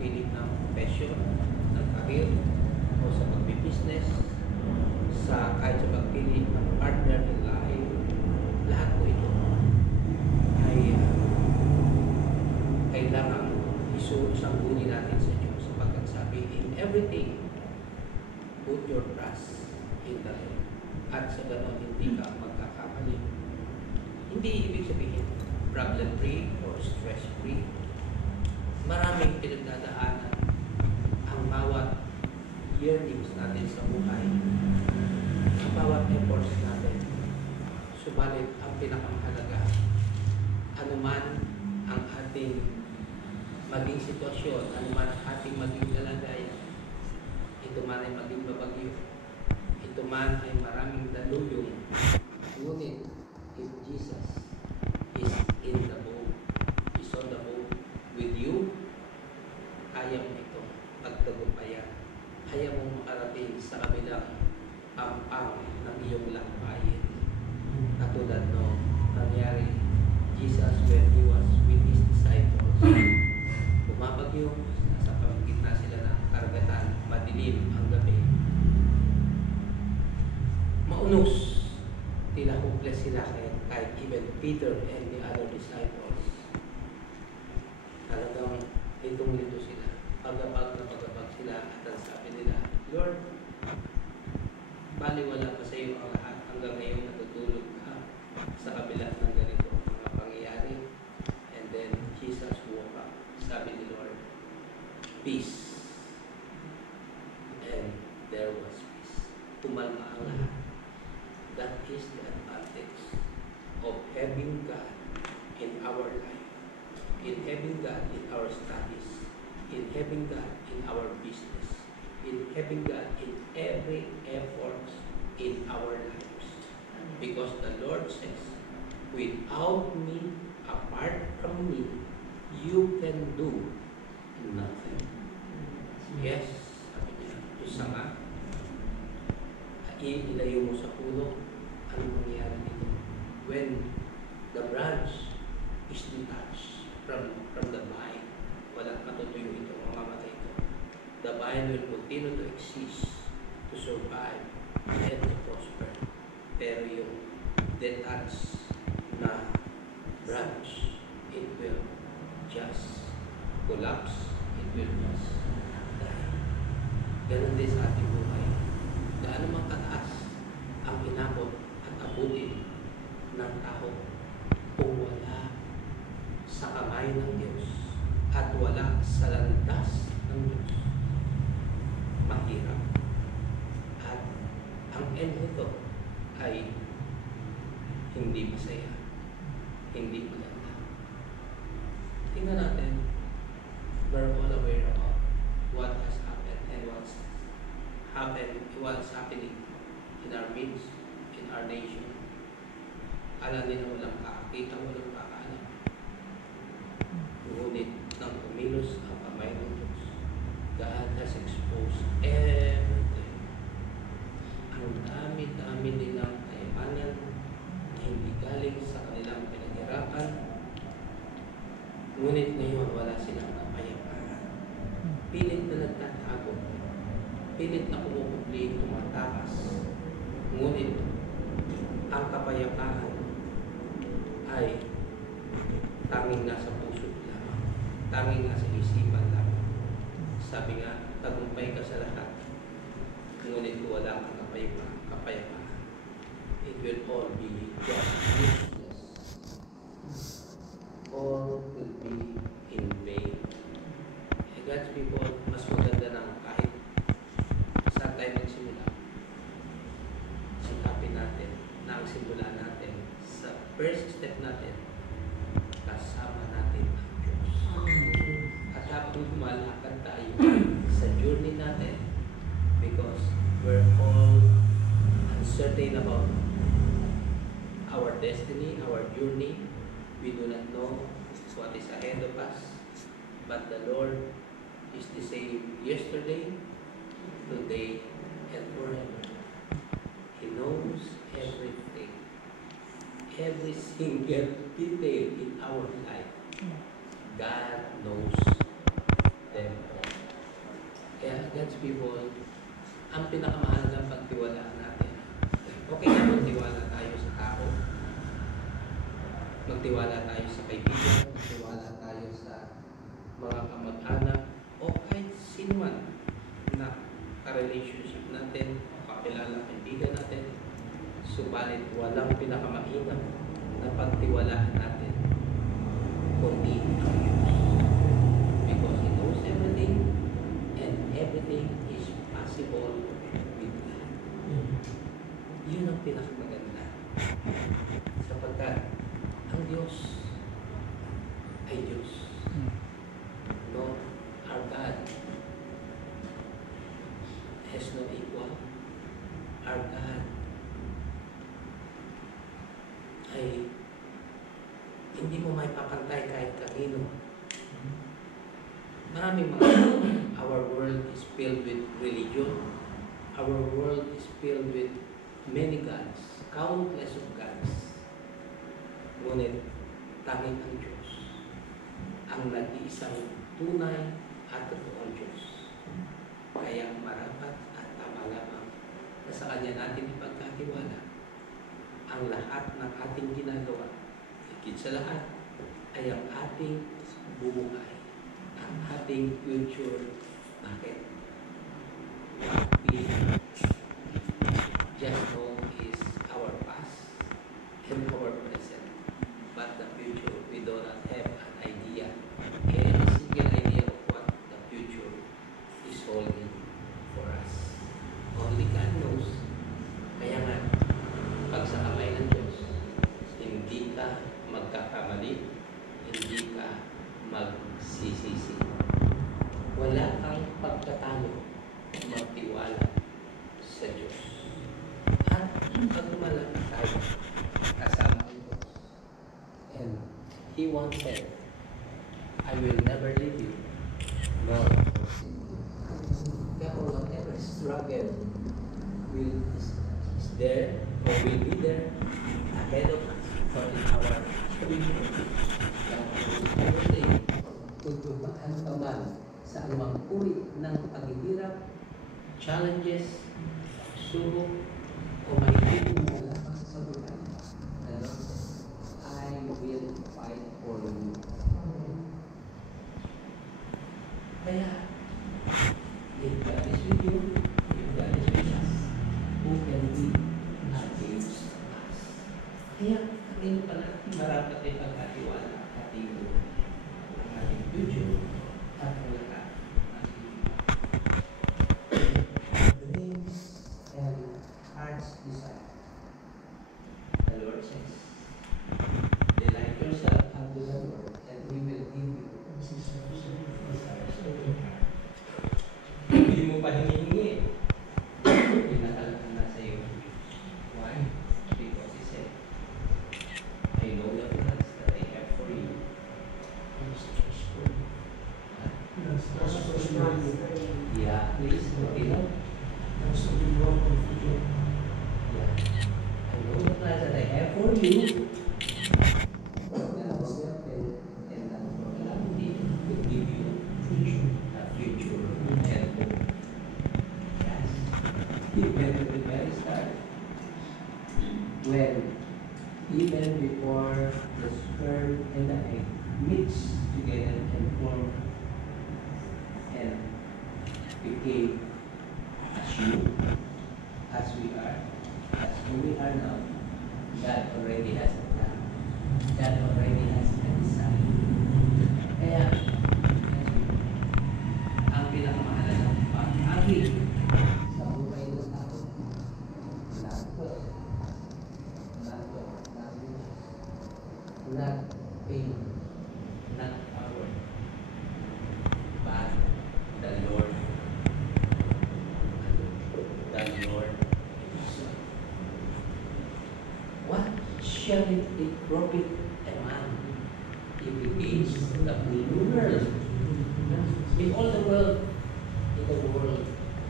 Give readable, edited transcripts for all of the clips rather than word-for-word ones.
pagpili ng profession, ng career, o sa pagbibusiness, kahit sa pagpili ng partner in life, lahat po ito ay kailangan isanggunin natin sa Diyos sapagkat sabi, in everything, put your trust in the Lord. At sa ganon, hindi ka magkakamali. Hindi ibig sabihin problem-free or stress-free. Maraming pinagdadaanan ang bawat yearnings natin sa buhay, ang bawat efforts natin. Subalit ang pinakamahalaga, anuman ang ating maging sitwasyon, anuman ang ating maging kalagayan, ito man ay maging babagyo, ito man ay maraming daluyong, ngunit if Jesus is in the boat, is on the boat with you, kaya mo ito pagtagumpayan, kaya mong makarating sa kabilang ampang ng iyong lakbayin. Katulad no nangyari Jesus when He was with His disciples. Bumabagyo, nasa pamagitna sila ng karagatan, madilim ang gabi. Maunos, tila hopeless sila kahit even Peter and the other disciples. Talagang litong-lito sila. Pagabag sila at ang sabi nila, Lord, baliwala pa sa iyo ang lahat hanggang ngayon natutulog ka sa kabila ng ganito mga pangyayari. And then Jesus woke up. Sabi ni Lord, peace. And there was peace. Kumalma ang lahat. That is the advantage of having God in our life, in having God in our studies, in having God in our business, in having God in every effort in our lives. Because the Lord says, without me, apart from me, you can do nothing. Yes, sabi niya, isa nga, ilayo mo sa puno, ano mangyayari dito? When the branch is detached from the vine, walang katutuyo ito, mamamatay ito. The vine will continue to exist, to survive, and to prosper. Pero yung detached na branch, it will just collapse, it will just die. Ganun din sa ating buhay. Gaano mang kataas ang inabot at abutin ng tao kung wala sa kamay ng Diyos at wala sa landas ng Diyos, mahirap. At ang end nito ay hindi masaya, hindi maganda. Tingnan natin, we're all aware about what has happened and what's happening in our midst, in our nation. Alam nila walang kakakita, walang kakaalam. Ngunit nang kumilos ang kamay ng Diyos, God has exposed everything. Ang dami-dami nilang kayamanan na hindi galing sa kanilang pinaghirapan, ngunit ngayon wala silang kapayapaan. Pilit na nagtatago, pilit na kumukupli, tumatakas, ngunit ang kapayapaan ay tanging nasa puso lamang, tanging nasa isipan lamang. Sabi nga, tagumpay ka sa lahat, ngunit kung wala kang kapayapaan, it will all be just useless. All will be in vain. God's people, mas maganda ng kahit saan tayo magsimula. Sikapin natin na ang simula natin sa first step natin, kasama natin ang Diyos. At habang lumalakad tayo sa journey natin, because we're all uncertain about our destiny, our journey, we do not know what is ahead of us, but the Lord is the same yesterday, today, and forever. He knows everything, every single detail in our life. God knows them all. Kaya God's people, ang pinakamahalagang pagtiwalaan natin. Okay na magtiwala tayo sa tao. Magtiwala tayo sa kaibigan. Magtiwala tayo sa mga kamag-anak. O kahit sino man na ka-relationship natin, kakilala kaibigan natin. Subalit walang pinakamainam na pagtiwalaan natin kundi ang Diyos. Because He knows everything and everything is possible with God. Yun ang pinakamaganda. Sapagkat ang Diyos ay Diyos. No, our God has no equal. Our God ay hindi mo may papantay kahit kanino. Maraming mga our world is filled with religion. Our world is filled with many gods, countless of gods. Ngunit tanging ang Diyos ang nag-iisang tunay at totoong Diyos. Kaya marapat at tama lamang na sa Kanya natin ipagkatiwala ang lahat ng ating ginagawa. Higit sa lahat ay ang ating bubuhay, ang ating future. Bakit? What we just know is our past and our present. But the future, we do not have an idea, any single idea of what the future is holding for us. Only God knows. Kaya nga, pag sa kamay ng Diyos, hindi ka magkakamali, hindi ka magsisisi. Wala kang pagkatalo, magtiwala sa Diyos. At pag lumalaki tayo, kasama ang Diyos. And He once said, I will never leave you, nor forsake you. Kaya kung whatever struggle is there or will be there ahead of us or in our future, kaya kung everything, tutupaan ka man sa anumang uri ng paghihirap, challenges, pagsubok, o mahihiging wala pa sa buhay. Ano? I will fight for you. Kaya, if God is with you, if God is with us, who can be against us? Kaya, kanino pa natin marapat ay pagkatiwala at ating buhay, ang ating future, at ang lahat ng ating dreams and heart's desire. The Lord says, delight yourself unto the Lord, and He will give you desires of your heart. Hindi mo pa hinihingi, pinakalakan na sa iyo. Why? Because He said, I know the plans that I have for you. Yeah, please continue. Yeah. I know the plans that I have for you. When even before the sperm and the egg mix together and form and became as you, as we are, as who we are now, God already has a plan. God already has a design. Kaya, ang pinakamahalagang pag-agi sa buhay ng tao, not pain, not power, but the Lord. The Lord Himself. What shall it profit a man if he gains the whole world? If all the world in the world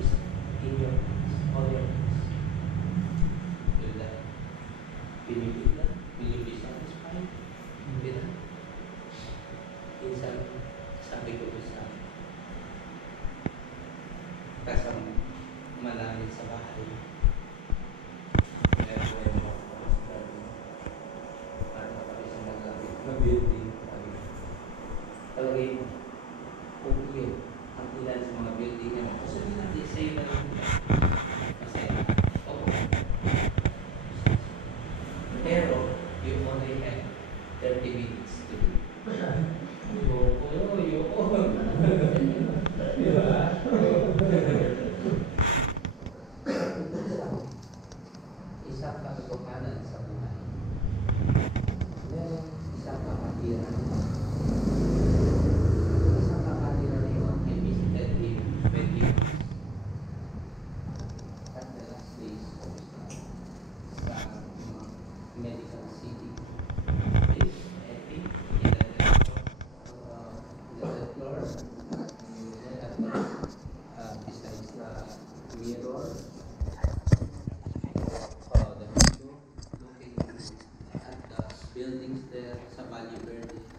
is in your hands, all your hands, will that benefit that? Will you be satisfied? Hindi na. Minsan, sabi ko sa Kasama malapit sa bahay. Talagay mo, kung yun, ang ilan sa mga building niya, kasi sabihin natin, sa'yo na lang nila. Kasi, oo. Pero, you only have 30 minutes to do. Yoko. Diba? Isang katotohanan sa buhay. Meron isang kapatiran. Isang kapatiran niyo, I visited him when he was at the last days of his life sa medical city. This, I think, in the third floor, besides the mirror, the window, looking at the buildings there sa Valle Verde.